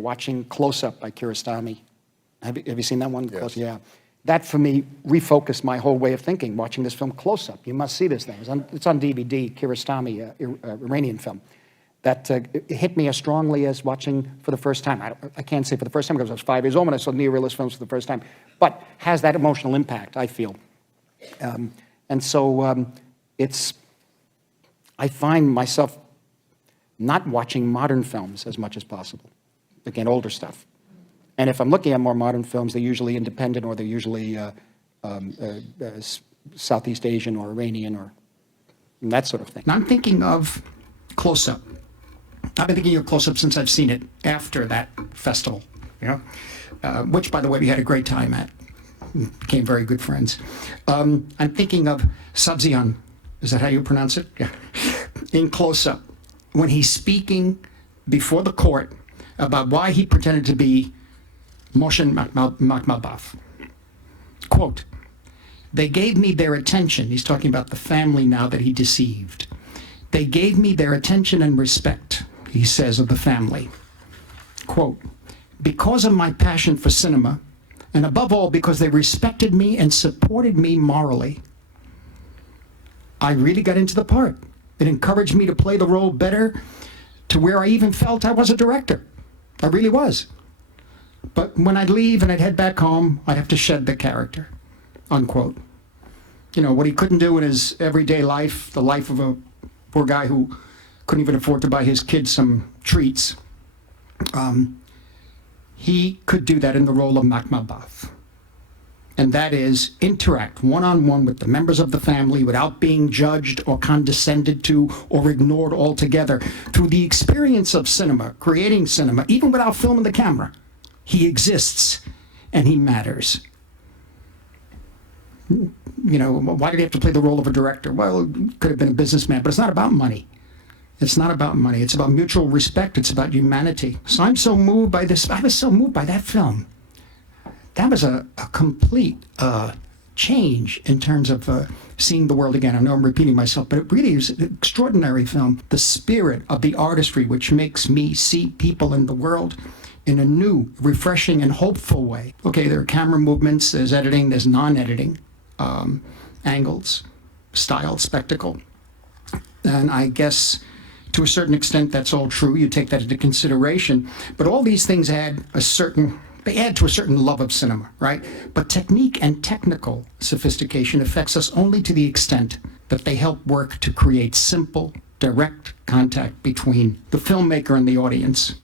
Watching Close Up by Kiarostami. Have you seen that one? Yes. Close, yeah. That, for me, refocused my whole way of thinking, watching this film Close Up. You must see this thing. It's on DVD, Kiarostami, Iranian film. That it hit me as strongly as watching for the first time. I can't say for the first time because I was 5 years old when I saw neorealist films for the first time, but has that emotional impact, I feel. And so I find myself not watching modern films as much as possible. Again, older stuff. And if I'm looking at more modern films, they're usually independent or they're usually Southeast Asian or Iranian or that sort of thing. I'm thinking of Close Up. I've been thinking of Close Up since I've seen it after that festival, which, by the way, we had a great time at. Became very good friends. I'm thinking of Sabzian. Is that how you pronounce it? Yeah. In Close Up, when he's speaking before the court about why he pretended to be Moshe Makhmalbaf. Quote, "They gave me their attention." He's talking about the family now that he deceived. "They gave me their attention and respect," he says of the family. Quote, "because of my passion for cinema, and above all because they respected me and supported me morally. I really got into the part. It encouraged me to play the role better, to where I even felt I was a director. I really was. But when I'd leave and I'd head back home, I'd have to shed the character," unquote. You know, what he couldn't do in his everyday life, the life of a poor guy who couldn't even afford to buy his kids some treats, he could do that in the role of Makhmalbaf. And that is interact one-on-one with the members of the family without being judged or condescended to or ignored altogether. Through the experience of cinema, creating cinema, even without filming the camera, he exists and he matters. You know, why did he have to play the role of a director? Well, he could have been a businessman, but it's not about money. It's not about money. It's about mutual respect. It's about humanity. So I'm so moved by this. I was so moved by that film. That was a complete change in terms of seeing the world again. I know I'm repeating myself, but it really is an extraordinary film. The spirit of the artistry, which makes me see people in the world in a new, refreshing, and hopeful way. Okay, there are camera movements, there's editing, there's non-editing, angles, style, spectacle. And I guess to a certain extent that's all true. You take that into consideration. But all these things add to a certain love of cinema, right? But technique and technical sophistication affects us only to the extent that they help work to create simple, direct contact between the filmmaker and the audience.